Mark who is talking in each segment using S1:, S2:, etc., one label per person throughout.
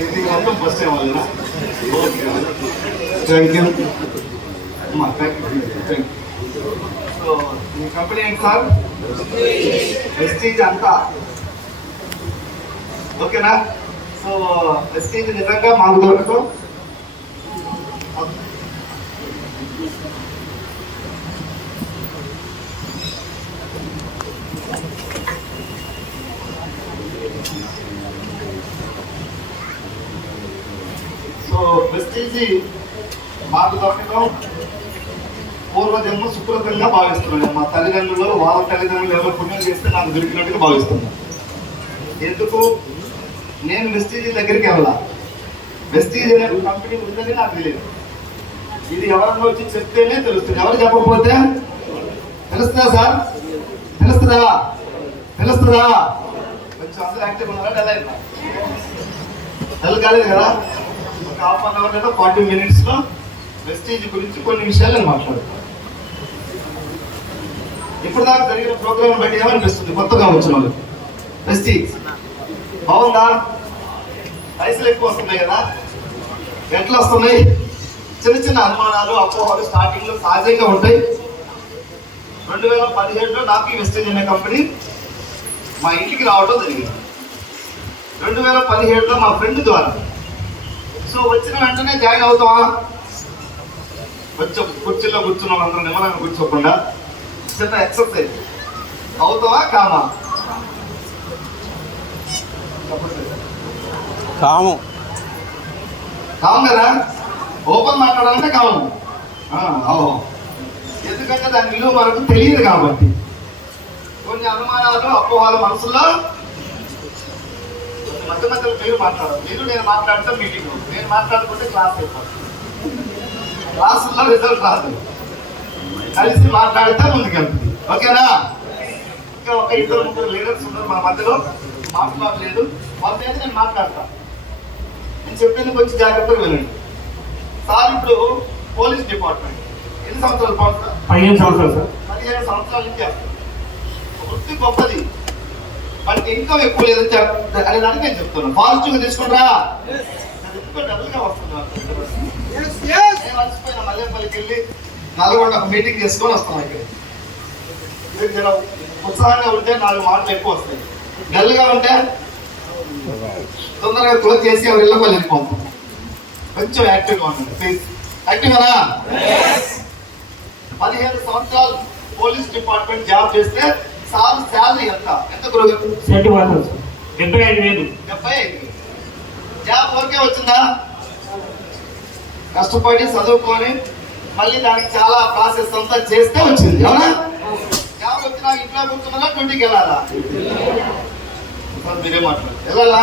S1: ఇది మొత్తం first time thank you అమ్మా thank you thank you so me company ఏంటి సార్? ఎస్టీజ్ అంతా? ఓకేనా సో ఎస్టీజ్ నిజంగా మాకు దొరకదు సో వెస్టీజీ మాకు దొరకడం పూర్వజన్మ సుకృతంగా భావిస్తున్నాను. మా తల్లిదండ్రులు వాళ్ళ తల్లిదండ్రులు ఎవరు పుణ్యం చేస్తే నాకు దొరికినట్టుగా భావిస్తున్నాను. ఎందుకు? నేను వెస్టీజీ దగ్గరికి వెళ్ళా వెస్టీజ్ అనే కంపెనీ ఉందని నాకు తెలియదు. ఇది ఎవరన్నా వచ్చి చెప్తేనే తెలుస్తుంది. ఎవరు చెప్పకపోతే తెలుస్తుందా సార్? తెలుస్తుందా? తెలుస్తుందా? కొంచెం అందరూ యాక్టివ్ ఉన్నారా? డల్ అయినా డల్ కాలేదు కదా? ఒక హాఫ్ అన్ అవర్ లేదా ఫార్టీ మినిట్స్లో వెస్టీజ్ గురించి కొన్ని విషయాలు నేను మాట్లాడతాను ఇప్పుడు దాకా జరిగిన ప్రోగ్రామ్ బట్టి ఏమనిపిస్తుంది? కొత్తగా వచ్చిన వాళ్ళు వెస్టీజ్ బాగుందా? పైసలు ఎక్కువ వస్తున్నాయి కదా? ఎట్లా వస్తున్నాయి. చిన్న చిన్న అనుమానాలు అపోహలు స్టార్టింగ్లో సహజంగా ఉంటాయి. రెండు వేల పదిహేడులో నాకు ఈ వెస్టేజ్ అనే కంపెనీ మా ఇంటికి రావడం జరిగింది. రెండు వేల పదిహేడులో మా ఫ్రెండ్ ద్వారా సో వచ్చిన వెంటనే జాయిన్ అవుతావా? కొంచెం కుర్చీలో కూర్చున్న వాళ్ళందరూ నిమ్మలంగా కూర్చోకుండా. చిన్న ఎక్సర్సైజ్ అవుతావా? కామా?
S2: కాము.
S1: కావు కదా? ఓపెన్ మాట్లాడాలంటే కావు ఆ, అవు ఎందుకంటే దాని విలువ మనకు తెలియదు కాబట్టి. కొన్ని అనుమానాలు అపోహాలు మనసులో మధ్య మధ్యలో మీరు మాట్లాడాలి మీరు నేను మాట్లాడితే మీటింగ్ నేను మాట్లాడుకుంటే క్లాస్ అయిపోతుంది క్లాసుల్లో రిజల్ట్ రాదు. కలిసి మాట్లాడితే ముందుకెళ్తుంది. ఓకేనా? ఇంకా ఒక ఇద్దరు ముగ్గురు లీడర్స్ ఉన్నారు మా మధ్యలో. మాట్లాడలేదు వాళ్ళతో నేను మాట్లాడతాను నేను చెప్పింది కొంచెం జాగ్రత్తగా వినండి. సార్ ఇప్పుడు పోలీస్ డిపార్ట్మెంట్. ఎన్ని సంవత్సరాలు
S3: పదిహేను సంవత్సరాలు సార్.
S1: పదిహేను సంవత్సరాల నుంచి వృత్తి గొప్పది. బట్ ఇన్కమ్ ఎక్కువ లేదని అనే దానికి నేను చెప్తున్నాను. పాజిటివ్గా తీసుకుంటా మల్లేపల్లికి వెళ్ళి నల్గొండ ఒక మీటింగ్ చేసుకొని వస్తాం ఇక్కడ మీరు ఉత్సాహంగా ఉంటే నాలుగు మాటలు ఎక్కువ వస్తాయి. డల్గా ఉంటే తొందరగా క్లోజ్ చేసి ఎవరి ఇళ్ళకి వెళ్ళిపోతాం కొంచెం యాక్టివ్గా ఉండండి ప్లీజ్ యాక్టివ్గా పదిహేను సంవత్సరాలు పోలీస్ డిపార్ట్మెంట్ జాబ్ చేస్తే శాలరీ ఎంత ఎంత గురువు
S3: సెవెంటీ వన్ సార్ డెబ్బై ఐదు వేలు.
S1: డెబ్బై ఐదు జాబ్ ఓకే వచ్చిందా? కష్టపడి చదువుకొని మళ్ళీ దానికి చాలా ప్రాసెస్ అంతా చేస్తే వచ్చింది. అవునా? జాబ్ వచ్చినా ఇంట్లో కూర్చున్నా ట్వంటీకి వెళ్ళాలా? మీరే వెళ్ళాలా?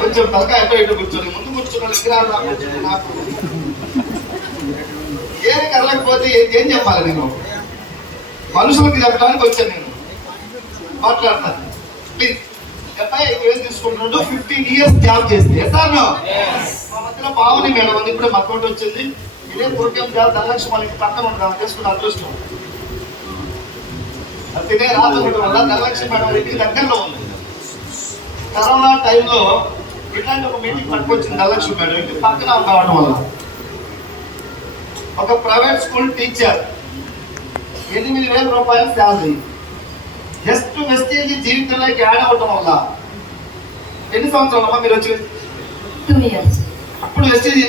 S1: కొంచెం అటు ఇటు కూర్చొని ముందు కూర్చున్న విగ్రహాలు నాకు. ఏం కదలకపోతే ఏం చెప్పాలి నేను? మనుషులకి చెప్పడానికి వచ్చాను నేను. మాట్లాడతాను ప్లీజ్ డెబ్బై ఐదు వేలు తీసుకుంటున్నాడు? ఫిఫ్టీన్ ఇయర్స్ జాబ్ చేస్తే. సార్ మా మధ్యలో బాగుంది మేడం అది ఇప్పుడు మా అకౌంట్ వచ్చింది. ఇదే ప్రోగ్రామ్ జాబ్ ధనలక్ష్మి మనకి పక్కన ఉంటాం చేసుకున్న అదృష్టం. అది తినే రాత్రి వల్ల ధనలక్ష్మి మేడం ఇంటికి దగ్గరలో ఉంది. కరోనా టైంలో ఇట్లాంటి ఒక మీటింగ్ పట్టుకొచ్చింది ధనలక్ష్మి మేడం. ఇంటి పక్కన ఉండవడం వల్ల. ఒక ప్రైవేట్ స్కూల్ టీచర్ ఎనిమిది వేల రూపాయల శాలరీ జస్ట్ వెస్టేజ్ జీవితంలోకి యాడ్ అవటం వల్ల ఎన్ని సంవత్సరాలమ్మా మీరు వచ్చి?
S4: టూ ఇయర్స్
S1: అప్పుడు వెస్టేజ్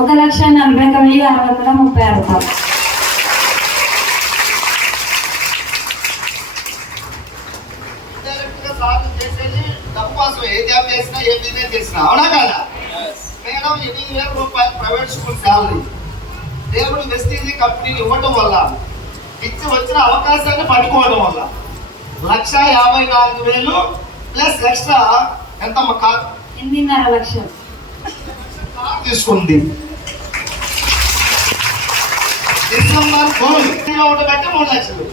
S4: ఒక లక్ష నలభై ఒక వెయ్యి ఆరు వందల ముప్పై ఆరు రూపాయలు
S1: ఏ జాబ్ చేసినా ఏ బిజినెస్ చేసినా. అవునా కాదా? మేడం ఎనిమిది వేల రూపాయలు ప్రైవేట్ స్కూల్ శాలరీ. దేవుడు వెస్టేజ్ కంపెనీని ఇవ్వటం వల్ల ఇచ్చి వచ్చిన అవకాశాన్ని పట్టుకోవడం వల్ల లక్ష యాభై నాలుగు వేలు ప్లస్ ఎక్స్ట్రా ఎంత
S4: ఎనిమిదిన్నర లక్షలు.
S1: కార్ తీసుకుంది. డిసెంబర్ మూడు లో ఉండబట్టి మూడు లక్షలు.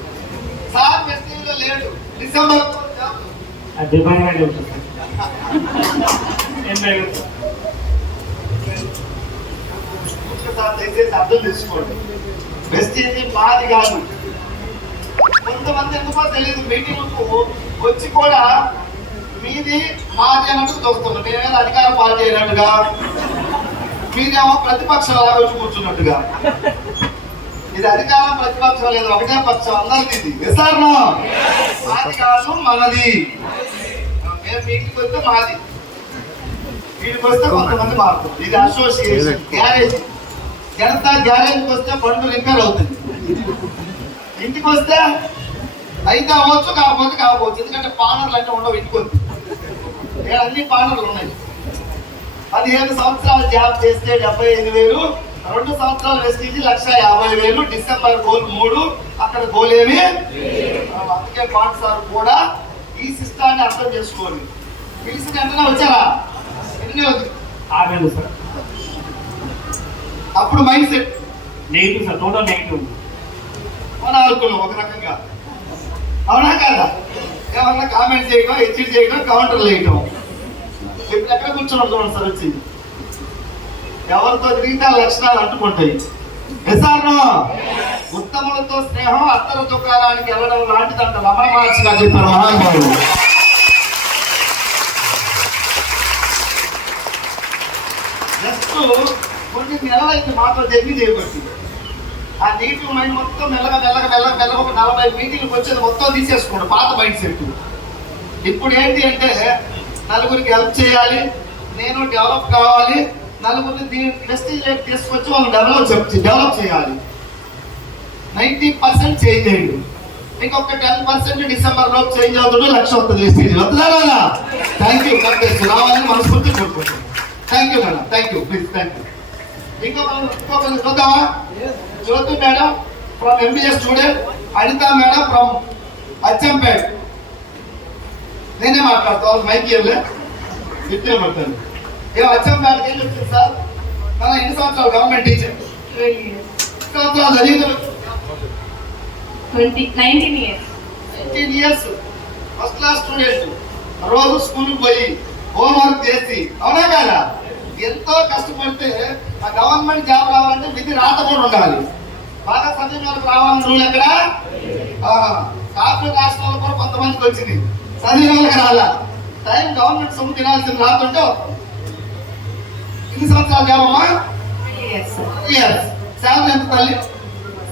S1: సార్ వెస్టేజ్లో లేడు. డిసెంబర్ దయచేసి అర్థం చేసుకోండి. వెస్టేజ్ మాది కాదు. కొంతమంది ఎందుకో తెలియదు మీటింగ్కు వచ్చి కూడా మీది మాది అన్నట్టు చూస్తున్నారు. మేమేదో అధికార పార్టీ అయినట్టుగా మీరేమో ప్రతిపక్షం లాగా వచ్చి కూర్చున్నట్టుగా. ఇది అధికారం ప్రతిపక్షం లేదు ఒకటే పక్షం అందరిది ఇది. విసారణ మాది కాదు మనది. మేము మీటికి వస్తే మాది. వీటికి వస్తే కొంతమంది మారుతారు. ఇది అసోసియేషన్ గ్యారేజ్ జనతా గ్యారేజ్కి వస్తే బండ్లు రిపేర్ అవుతుంది. ఇంటికి వస్తే అయితే అవ్వచ్చు కాకపోతే కాకపోవచ్చు. ఎందుకంటే పానర్లు అంటే ఉండవు ఇంటికి ఇక్కడ అన్ని పానర్లు ఉన్నాయి. పదిహేను సంవత్సరాలు జాబ్ చేస్తే డెబ్బై ఐదు వేలు రెండు సంవత్సరాలు వెస్టీజీ లక్ష యాభై వేలు డిసెంబర్ గోల్ మూడు అక్కడ గోల్ ఏమి? అందుకే పాట్ సార్ కూడా ఈ సిస్టాన్ని అర్థం చేసుకోండి పిలిచిన వెంటనే వచ్చారా? ఎన్ని రోజులు?
S3: ఆరు సార్.
S1: అప్పుడు mind set.
S3: Negative sir total negative
S1: మన అనుకున్నాం ఒక రకంగా. అవునా కాదా? ఏమన్నా కామెంట్ చేయడం హెచ్చరి చేయడం కౌంటర్ వేయటం. ఇప్పుడు ఎక్కడ కూర్చున్నాం చూడండి సార్ వచ్చి. ఎవరితో తిరిగితే ఆ లక్షణాలు అంటుకుంటాయి. ఉత్తములతో స్నేహం అత్తర దుకాణానికి వెళ్ళడం లాంటిదంట రమణ మహర్షి గారు చెప్పారు మహానుభావుడు. జస్ట్ కొన్ని నెలలైతే మాత్రం జర్నీ చేయబట్టింది ఆ నెగిటివ్ మైండ్ మొత్తం మెల్లగా మెల్లగా మెల్లగా మెల్లగా ఒక నలభై మీటింగ్కి వచ్చేది మొత్తం తీసేసుకోండి పాత మైండ్ సెట్. ఇప్పుడు ఏంటి అంటే నలుగురికి హెల్ప్ చేయాలి నేను డెవలప్ కావాలి నలుగురిని దీని ప్రెస్టీజ్ రేట్ తీసుకొచ్చి వాళ్ళు డెవలప్ చెప్ డెవలప్ చేయాలి. నైంటీ పర్సెంట్ చేంజ్ అయ్యింది ఇంకొక టెన్ పర్సెంట్ డిసెంబర్ లోపు చేంజ్ అవుతుంది లక్ష వస్తుంది ప్రెస్టీజ్ వస్తుందా థ్యాంక్ యూ రావాలని మనస్ఫూర్తి కోరుకుంటున్నాను. Thank you madam thank you please thank you ఇంకొక ఇంకొక చూద్దామా? Jyothi madam. From MBS student Anitha madam from Achampet. నేనే మాట్లాడతా. వాళ్ళు మైక్ ఇవ్వలే విత్తే పడతాను ఏ అచ్చంపేటకి ఏం వచ్చింది సార్? మన ఎన్ని సంవత్సరాలు గవర్నమెంట్ టీచర్ సంవత్సరాలు చదివిన
S4: twenty nineteen years
S1: fifteen years first class student రోజు స్కూల్కి పోయి హోంవర్క్ చేసి. అవునా కదా? ఎంతో కష్టపడితే ఆ గవర్నమెంట్ జాబ్ రావాలంటే విధి రాత కూడా ఉండాలి. బాగా చదివిన వాళ్ళకి రావాలని రూల్ ఎక్కడ? కార్పొరేట్ రాష్ట్రాలు కూడా కొంతమందికి వచ్చింది. చదివిన వాళ్ళకి రాలా. టైం గవర్నమెంట్ సొమ్ము తినాల్సింది రాతుంటే ఎన్ని సంవత్సరాలు జాబ్ అమ్మా?
S4: ఇయర్స్
S1: శాలరీ ఎంత తల్లి?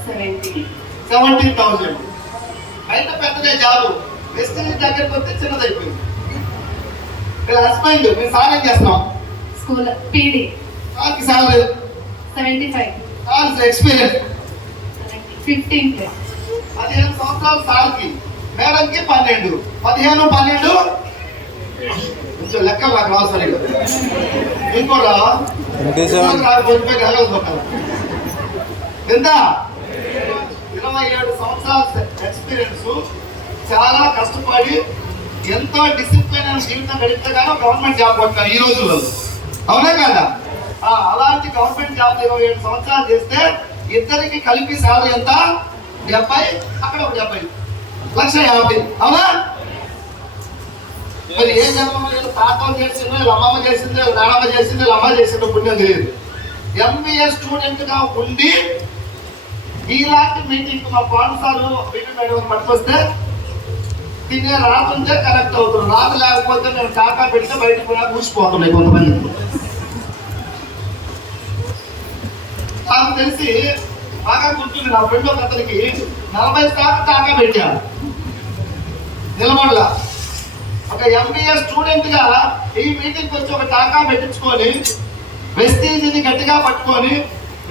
S4: సెవెంటీ
S1: సెవెంటీన్ థౌసండ్ బయట పెద్దదే జాబు. వెస్ట్ ఇండీస్ దగ్గరికి వస్తే చిన్నదైపోయింది. వీళ్ళ హస్బెండ్ మేము సాయం చేస్తున్నాం?
S4: School PD.
S1: సార్కి salary
S4: seventy five
S1: sir experience
S4: fifteen
S1: పదిహేను సంవత్సరాలు సార్కి మేడంకి పన్నెండు. పదిహేను పన్నెండు? కొంచెం లెక్కలు నాకు రావు సరిగా ఇంకో ఎంత ఇరవై ఏడు సంవత్సరాల ఎక్స్పీరియన్స్ చాలా కష్టపడి ఎంతో డిసిప్లిన్ జీవితం గడిపితే కానీ గవర్నమెంట్ జాబ్ కొట్టారు ఈ రోజుల్లో. అవునా కదా? అలాంటి గవర్నమెంట్ జాబ్ ఇరవై ఏడు సంవత్సరాలు చేస్తే ఇద్దరికి కలిపి శాలరీ ఎంత? డెబ్బై అక్కడ ఒక డెబ్బై. లక్ష యాభై. అవునా? మరి ఏ జన్మలో వీళ్ళు చేసిందో వీళ్ళ అమ్మమ్మ చేసిందో వీళ్ళ నాన్నమ్మ చేసిందో అమ్మ చేసిందో పుణ్యం తెలియదు. ఎంబీఏ స్టూడెంట్గా ఉండి ఇలాంటి మీటింగ్ మా పాఠశాలలో మీటింగ్ మేడం పట్టుకొస్తే తినే రాతుంటే కరెక్ట్ అవుతుంది రాత లేకపోతే నేను కాకా పెడితే బయటకు కూడా కూసిపోతున్నాయి కొంతమంది. నాకు తెలిసి బాగా గుర్తుంది నా ఫ్రెండ్ ఒక అతనికి నలభై స్టాక్ టాకా పెట్టాను నిలబడలా. ఒక ఎంబీఏ స్టూడెంట్గా ఈ మీటింగ్ వచ్చి ఒక టాకా పెట్టించుకొని వెస్టీజ్ని గట్టిగా పట్టుకొని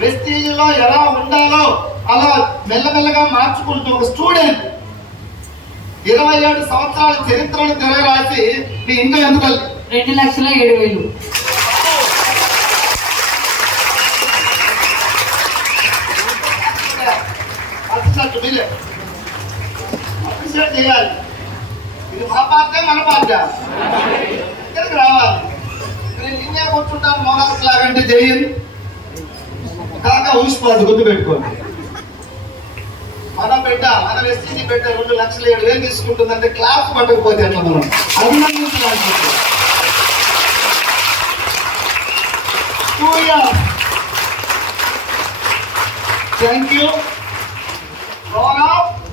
S1: వెస్టీజ్లో ఎలా ఉండాలో అలా మెల్లమెల్లగా మార్చుకుంటూ ఒక స్టూడెంట్ ఇరవై ఏడు సంవత్సరాల చరిత్రను తిరగరాసి నీ ఇంకా తల్లి
S4: రెండు లక్షల ఏడు వేలు.
S1: అప్రిషియేట్ చేయాలి. ఇది మా పార్టీ మన పార్టీ. ఇక్కడికి రావాలి. నేను నిన్నే కూర్చుంటాను మోనార్క్ లాగంటే చెయ్యను కాక గుర్తు పెట్టుకోండి మన బిడ్డ మన వెస్టీజీ బిడ్డ రెండు లక్షలు ఏడు వేలు తీసుకుంటుందంటే క్లాస్ పట్టకపోతే అట్లా మనం? అభినందించాలి thank you marketing network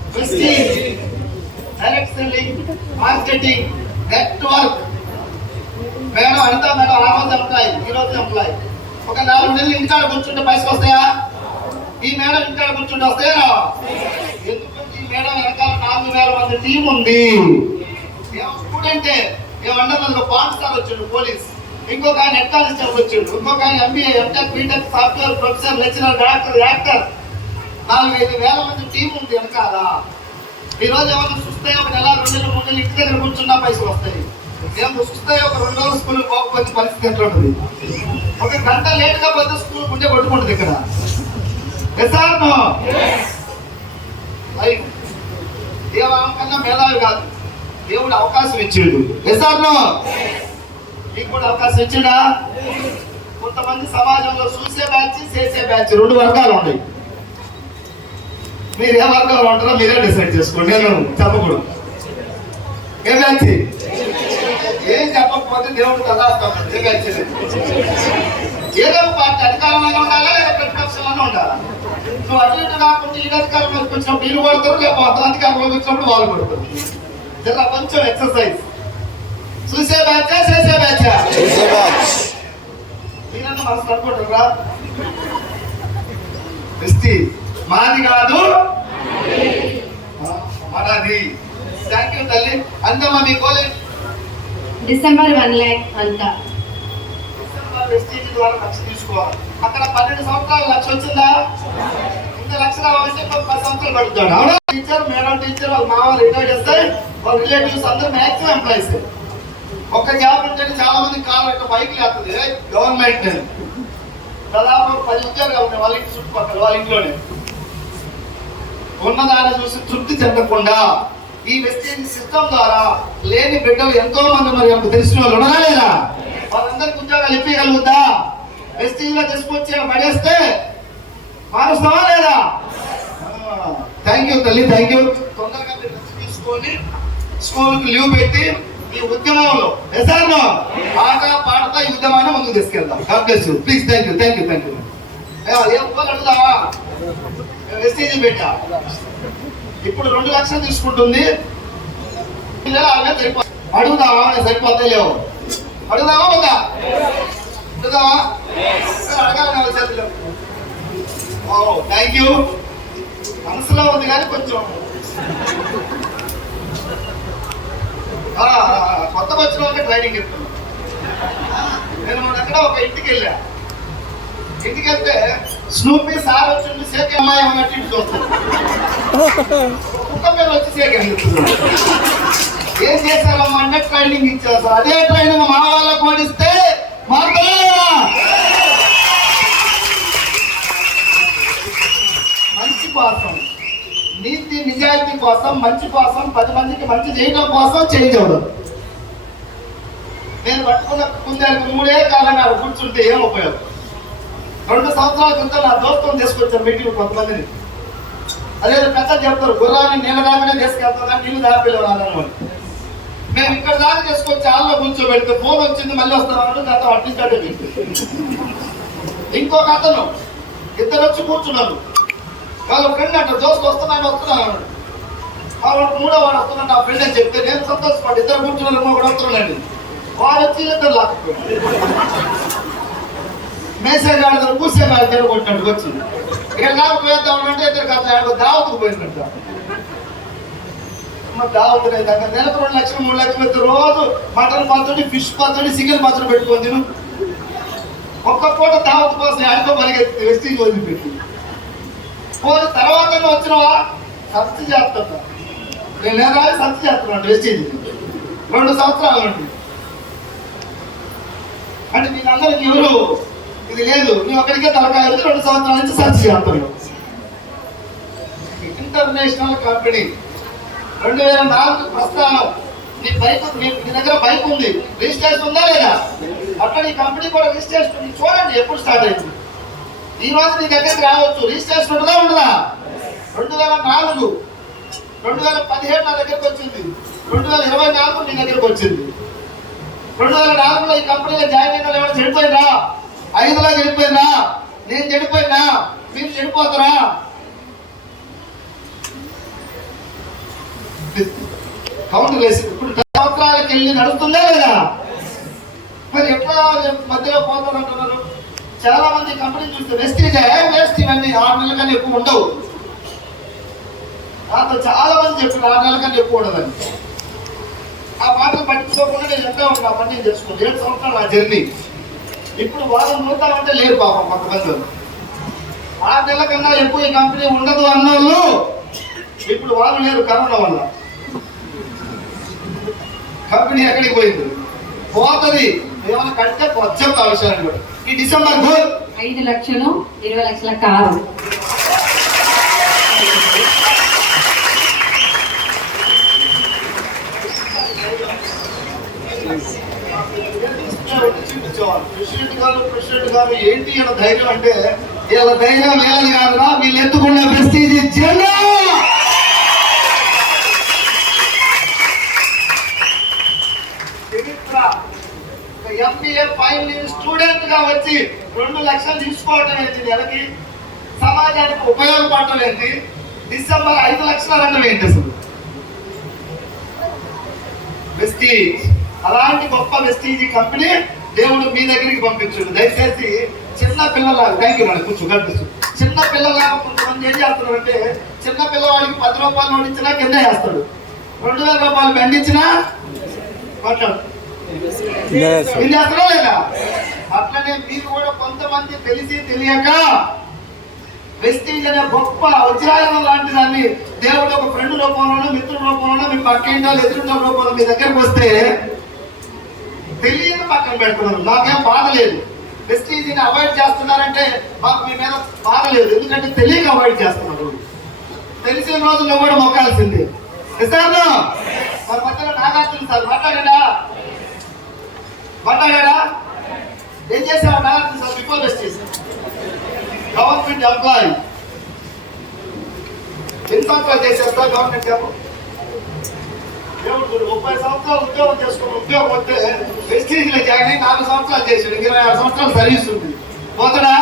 S1: madam direct madam marketing, network. Madam అంతా మేడం ఆరోగ్యం ఒక నాలుగు నెలలు ఇంటికాడ కూర్చుంటే పైసలు వస్తాయా? ఈ మేడం ఇంటికాడ కూర్చుంటే వస్తాయా? రావా? మేడం వెనకాల నాలుగు వేల మంది టీం ఉంది. స్టూడెంటే ఏమన్నా పాఠశాల వచ్చిండు పోలీస్. ఇంకొక ఆయన హెడ్ కానిస్టేబుల్ వచ్చిండు ఇంకొక ఆయన MBA MTech BTech software professor lecturer doctor actor నాలుగైదు వేల మంది టీం ఉంది వెనకాల. ఈ రోజు ఏమైనా చూస్తే ఒక నెల రెండు నెలలు మూడు నెలలు ఇంటి దగ్గర కూర్చున్నా పైసలు వస్తాయి. ఏం చూస్తే ఒక రెండు రోజులు స్కూల్ పోకపోతే పరిస్థితి ఎట్లా ఉంటుంది? ఒక గంట లేట్గా పోతే స్కూల్ ఉంటే కొట్టుకుంటుంది ఇక్కడ. Yes or no? దేవాలయం కన్నా మేధావి కాదు. దేవుడు అవకాశం ఇచ్చిండు. ఎస్ నీకు కూడా అవకాశం ఇచ్చిండా? కొంతమంది సమాజంలో చూసే బ్యాచ్ చేసే బ్యాచ్ రెండు వర్గాలు ఉన్నాయి. మీరు ఏ వర్గంలో ఉంటారో మీరే డిసైడ్ చేసుకోండి. నేను చెప్పకూడదు. ఏ బ్యాచ్ ఏం చెప్పకపోతే దేవుడు కదా ఏ బ్యాచ్ ఏదో ఒక పార్టీ అధికారంలో ఉండాలా లేదా ప్రతిపక్షంలోనే ఉండాలా? నువ్వు అటు ఇటు కాకుండా ఈ అధికారంలోకి వచ్చినప్పుడు వీళ్ళు కొడతారు లేకపోతే అధికారంలోకి వచ్చినప్పుడు వాళ్ళు కొడతారు జర కొంచెం ఎక్సర్సైజ్ చూసే బ్యాచ్ చేసే బ్యాచ్
S2: చేసే బ్యాచ్
S1: మీరన్నా మనసు అనుకుంటారా క్రిస్టి మాది కాదు మనది థ్యాంక్ యూ తల్లి అందమ్మా మీ కాలేజ్
S4: డిసెంబర్ వన్ ల్యాక్ అంతా
S1: ప్రెస్టీజ్ ద్వారా లక్ష తీసుకోవాలి. అక్కడ పన్నెండు సంవత్సరాలు లక్ష వచ్చిందా? ఇంత లక్ష రావాలంటే పది సంవత్సరాలు పడుతుంది? అవునా? టీచర్ మేడం టీచర్ వాళ్ళ మామ రిటైర్ చేస్తే వాళ్ళ రిలేటివ్స్ అందరూ మ్యాక్సిమం ఎంప్లాయీస్ ఒక్క జాబ్ ఉంటే చాలా మంది కాలు యొక్క బైక్ లేస్తుంది గవర్నమెంట్ దాదాపు పది ఉద్యోగాలు ఉన్నాయి వాళ్ళ ఇంటి చుట్టుపక్కల వాళ్ళ ఇంట్లోనే. ఉన్నదాన్ని చూసి తృప్తి చెందకుండా ఈ వెస్టేజ్ సిస్టమ్ ద్వారా లేని బిడ్డలు ఎంతో మంది మరి తెలిసిన వాళ్ళు ఉన్నారా లేదా? వాళ్ళందరికీ ఉద్యోగాలు ఇప్పగలుగుతా వెస్టేజ్లో తీసుకొచ్చి పడేస్తే మారుస్తావా లేదా? థ్యాంక్ యూ తల్లి థ్యాంక్ యూ తొందరగా తీసుకొని స్కూల్కి లీవ్ పెట్టి ఈ ఉద్యమంలో ఎసార్నో ఆట పాడతా ఈ ఉద్యమాన్ని ముందుకు తీసుకెళ్దాం. God bless you please thank you thank you thank you ఏం అడుగుదావా వెస్టేజ్ పెట్టా. ఇప్పుడు రెండు లక్షలు తీసుకుంటుంది. నేను సరిపోతే లేవు. అడుగుదామా వద్దా? అడుగుదామా? సరే, అడగాలి నా చేతిలో థ్యాంక్ యూ మనసులో ఉంది కానీ కొంచెం. కొత్త వచ్చిన వాళ్ళకి ట్రైనింగ్ ఇస్తున్నాను నేను మొన్న అక్కడ ఒక ఇంటికి వెళ్ళా. ఇంటికి వెళ్తే స్నూపీ సార్ వచ్చింది సేక అమ్మాయి అన్నట్టు ఇంటికి వస్తుంది కుక్క పిల్ల వచ్చి సేక. ఏం చేశారమ్మా అంటే ట్రైనింగ్ ఇచ్చారు సార్. అదే ట్రైనింగ్ మా వాళ్ళకు ఓడిస్తే మారుతలేదా? మంచి కోసం నీతి నిజాయితీ కోసం మంచి కోసం పది మందికి మంచి చేయడం కోసం చేంజ్ నేను పట్టుకున్న కుందేలకు మూడే కారణాలు కూర్చుంటే ఏం ఉపయోగం? రెండు సంవత్సరాల క్రితం నా దోస్తం తీసుకొచ్చాను మీటింగ్ కొంతమందిని. అదే పెద్ద చెప్తారు గుర్రాన్ని నీళ్ళ దాకానే తీసుకెళ్తారా నీళ్ళు దాపిలేవాలని మేము ఇక్కడ దాకా చేసుకొని చాలా కూర్చోబెడితే ఫోన్ వచ్చింది మళ్ళీ వస్తాను గత అట్టించాడే ఇంకొక అతను ఇద్దరు వచ్చి కూర్చున్నారు. వాళ్ళ ఫ్రెండ్ అంట దోస్తు వస్తున్నాను వస్తున్నాను వాళ్ళు వాళ్ళ మూడో వాడు వస్తున్నాడు నా ఫ్రెండ్ అని చెప్తే నేను సంతోషపడి ఇద్దరు కూర్చున్నారు కూడా వస్తున్నాడు వాడు వచ్చి ఇద్దరు లాక్కుపోయాడు. మెసేజ్ ఆడతారు కూసే కాదు కొట్టినట్టుకు వచ్చింది. ఇక్కడ నాకు పోయేద్దాం అంటే ఇద్దరు కాదు దావతుకు పోయినట్టు. మరి దావత్ లేదు అక్కడ నెలకు రెండు లక్షలు మూడు లక్షలు పెట్టి రోజు మటన్ పచ్చడి ఫిష్ పచ్చడి చికెన్ పచ్చడి పెట్టుకొని తిను. ఒక్క పూట దావత్ కోసం ఆడుకో పరిగెత్తి వెస్టీజ్ వదిలిపెట్టి పోతే తర్వాత వచ్చినవా? సర్చ్ చేస్తా నేను లేదా సర్చ్ చేస్తున్నాను వెస్టీజ్ రెండు సంవత్సరాలు నుండి అంటే నేను అందరికి ఎవరు? ఇది లేదు. నువ్వు ఒకరికే తలకాయ రెండు సంవత్సరాల నుంచి సర్చ్ చేస్తాను ఇంటర్నేషనల్ కంపెనీ. రెండు వేల నాలుగు ప్రస్థానం. నీ బైక్ నీ దగ్గర బైక్ ఉంది. రిజిస్ట్రేషన్ ఉందా లేదా? అట్లా నీ కంపెనీ కూడా రిజిస్ట్రేషన్ ఉంది. చూడండి ఎప్పుడు స్టార్ట్ అయింది ఈ రోజు నీ దగ్గరికి రావచ్చు. రిజిస్ట్రేషన్ ఉంటుందా ఉండదా? రెండు వేల నాలుగు. రెండు వేల పదిహేడు నా దగ్గరకు వచ్చింది. రెండు వేల ఇరవై నాలుగు నీ దగ్గరకు వచ్చింది. రెండు వేల నాలుగులో ఈ కంపెనీలో జాయిన్ అయిన ఎవరు చెడిపోయినా ఐదులో చెడిపోయినా నేను చెడిపోయినా? మీరు చెడిపోతారా? కౌంట్ వేసి ఇప్పుడు సంవత్సరాలకి వెళ్ళి నడుస్తుందే లేదా? మరి ఎట్లా మధ్యలో పోతారంటున్నారు? చాలా మంది కంపెనీ చూస్తే వేస్తే వేస్ట్ ఇవన్నీ? ఆరు నెలల కన్నా ఎక్కువ ఉండవు. నాతో చాలా మంది చెప్పారు ఆరు నెలల కన్నా ఎక్కువ ఉండదని. ఆ మాటలు పట్టించుకోకుండా నేను ఎంత ఉన్నా? పని నేను చేసుకుంటాను ఏడు సంవత్సరాలు నా జర్నీ ఇప్పుడు వాళ్ళని చూద్దామంటే లేరు పాపం కొంతమంది. వాళ్ళు. ఆరు నెలల కన్నా ఎక్కువ ఈ కంపెనీ ఉండదు అన్నోళ్ళు. ఇప్పుడు వాళ్ళు లేరు కరోనా వల్ల. కంపెనీ ఎక్కడికి పోయింది? పోతుంది. ఏమైనా కడితే విషయాన్ని కూడా ఈ డిసెంబర్ గోల్
S4: ఐదు లక్షలు ఇరవై లక్షల కారు.
S1: ప్రెసిడెంట్ గారు ప్రెసిడెంట్ గారు ఏంటి ధైర్యం అంటే వీళ్ళ ధైర్యం వీళ్ళది కాదురా వీళ్ళు ఎత్తుకున్న ప్రెస్టీజ్ జెండా స్టూడెంట్గా వచ్చి రెండు లక్షలు తీసుకోవడం ఏంటి నెలకి? సమాజానికి ఉపయోగపడటం ఏంటి? డిసెంబర్ ఐదు లక్షలు అనడం ఏంటి అసలు? వెస్టీజ్ అలాంటి గొప్ప వెస్టీజ్ కంపెనీ దేవుడు మీ దగ్గరికి పంపించుడు. దయచేసి చిన్న పిల్లలాగా థ్యాంక్ యూ మేడం కూర్చో కనిపిస్తు చిన్న పిల్లలాగా కొంతమంది ఏం చేస్తున్నారు అంటే చిన్న పిల్లవాడికి పది రూపాయలు నోడించినా కింద వేస్తాడు. రెండు వేల రూపాయలు బండించినా మాట్లాడు. ఏం చేస్తారా లేదా? అట్లనే మీరు కూడా కొంతమంది తెలిసి తెలియక వెస్టింగ్ అనే గొప్ప వజ్రాయుధం లాంటి దాన్ని దేవుడు ఒక ఫ్రెండ్ రూపంలోనో మిత్రుల రూపంలోనో మీ పక్కింటో ఎదురుంటో రూపంలో మీ దగ్గరకు వస్తే తెలియని పక్కన పెడుతున్నారు. నాకేం బాధ లేదు. అవాయిడ్ చేస్తున్నారంటే మాకు మీ మీద బాధ లేదు. ఎందుకంటే తెలియక అవాయిడ్ చేస్తున్నారు. తెలిసిన రోజుల్లో కూడా మొక్కాల్సింది. ఇస్తాను మన మధ్యలో నాగార్జున సార్ మాట్లాడా మాట్లాడా ఏం చేసావు sir before Vestige government employee ఎన్ని చేసేస్తా గవర్నమెంట్ జాబ్ ముప్పై సంవత్సరాలు ఉద్యోగం చేసుకుని ఉద్యోగం వస్తే వెస్టీజ్లో జాయిన్ అయ్యి నాలుగు సంవత్సరాలు చేసాడు ఇరవై ఆరు సంవత్సరాలు సర్వీస్ ఉంది. పోతడా?